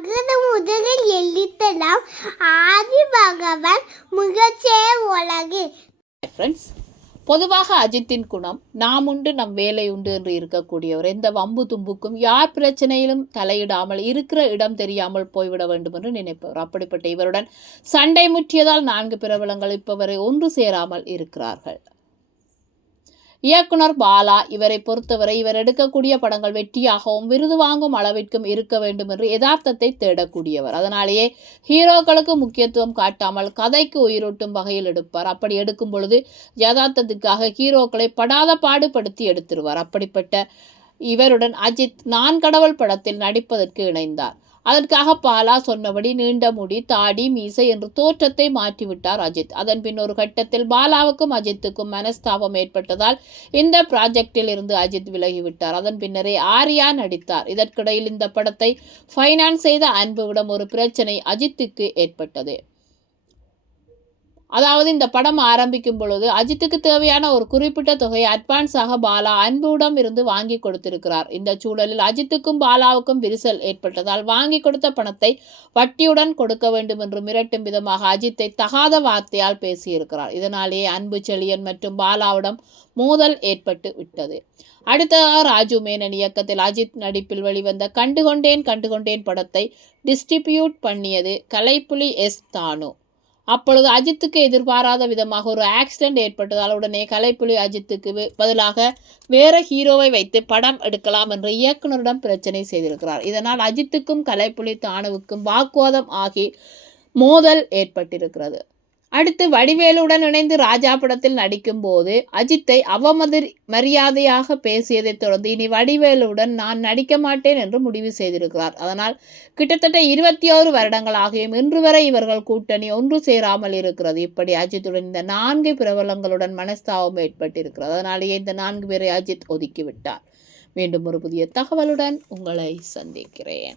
அகர முதலில் எழுத்தலாம். ஆதி பகவான் முகச்சே உலகு. ஃப்ரெண்ட்ஸ் பொதுவாக அஜித்தின் குணம் நாம் உண்டு நம் வேலை உண்டு என்று இருக்கக்கூடியவர். எந்த வம்பு தும்புக்கும் யார் பிரச்சனையிலும் தலையிடாமல் இருக்கிற இடம் தெரியாமல் போய்விட வேண்டும் என்று நினைப்பவர். அப்படிப்பட்ட இவருடன் சண்டை முற்றியதால் நான்கு பிரபலங்கள் இப்பவரை ஒன்று சேராமல் இருக்கிறார்கள். இயக்குனர் பாலா இவரை பொறுத்தவரை இவர் எடுக்கக்கூடிய படங்கள் வெற்றியாகவும் விருது வாங்கும் அளவிற்கும் இருக்க வேண்டும் என்று யதார்த்தத்தை தேடக்கூடியவர். அதனாலேயே ஹீரோக்களுக்கு முக்கியத்துவம் காட்டாமல் கதைக்கு உயிரூட்டும் வகையில் எடுப்பார். அப்படி எடுக்கும் பொழுது யதார்த்தத்துக்காக ஹீரோக்களை படாத பாடுபடுத்தி எடுத்துருவார். அப்படிப்பட்ட இவருடன் அஜித் நான் கடவுள் படத்தில் நடிப்பதற்கு இணைந்தார். அதற்காக பாலா சொன்னபடி நீண்ட முடி தாடி மீசை என்று தோற்றத்தை மாற்றிவிட்டார் அஜித். அதன் பின் ஒரு கட்டத்தில் பாலாவுக்கும் அஜித்துக்கும் மனஸ்தாபம் ஏற்பட்டதால் இந்த ப்ராஜெக்டில் இருந்து அஜித் விலகிவிட்டார். அதன் பின்னரே ஆர்யா நடித்தார். இதற்கிடையில் இந்த படத்தை ஃபைனான்ஸ் செய்த அன்புவிடம் ஒரு பிரச்சனை அஜித்துக்கு ஏற்பட்டது. அதாவது இந்த படம் ஆரம்பிக்கும் பொழுது அஜித்துக்கு தேவையான ஒரு குறிப்பிட்ட தொகையை அட்வான்ஸாக பாலா அன்புடம் இருந்து வாங்கி கொடுத்திருக்கிறார். இந்த சூழலில் அஜித்துக்கும் பாலாவுக்கும் விரிசல் ஏற்பட்டதால் வாங்கி கொடுத்த பணத்தை வட்டியுடன் கொடுக்க வேண்டும் என்று மிரட்டும் விதமாக அஜித்தை தகாத வார்த்தையால் பேசியிருக்கிறார். இதனாலேயே அன்பு செழியன் மற்றும் பாலாவிடம் மோதல் ஏற்பட்டு விட்டது. அடுத்ததாக ராஜு மேனன் இயக்கத்தில் அஜித் நடிப்பில் வெளிவந்த கண்டுகொண்டேன் கண்டுகொண்டேன் படத்தை டிஸ்ட்ரிபியூட் பண்ணியது கலைப்புலி எஸ் தானு. அப்பொழுது அஜித்துக்கு எதிர்பாராத விதமாக ஒரு ஆக்சிடென்ட் ஏற்பட்டதால் உடனே கலைப்புலி அஜித்துக்கு பதிலாக வேற ஹீரோவை வைத்து படம் எடுக்கலாம் என்று இயக்குனரிடம் பிரச்சனை செய்திருக்கிறார். இதனால் அஜித்துக்கும் கலைப்புலி தானுவுக்கும் வாக்குவாதம் ஆகி மோதல் ஏற்பட்டிருக்கிறது. அடுத்து வடிவேலுடன் இணைந்து ராஜா படத்தில் நடிக்கும்போது அஜித்தை அவமதிர் மரியாதையாக பேசியதைத் தொடர்ந்து இனி வடிவேலுடன் நான் நடிக்க மாட்டேன் என்று முடிவு செய்திருக்கிறார். அதனால் கிட்டத்தட்ட இருபத்தி ஆறு வருடங்களாகியும் இன்று வரை இவர்கள் கூட்டணி ஒன்று சேராமல் இருக்கிறது. இப்படி அஜித்துடன் இந்த நான்கு பிரபலங்களுடன் மனஸ்தாபம் ஏற்பட்டிருக்கிறது. அதனாலேயே இந்த நான்கு பேரை அஜித் ஒதுக்கிவிட்டார் மீண்டும் ஒரு புதிய தகவலுடன் உங்களை சந்திக்கிறேன்.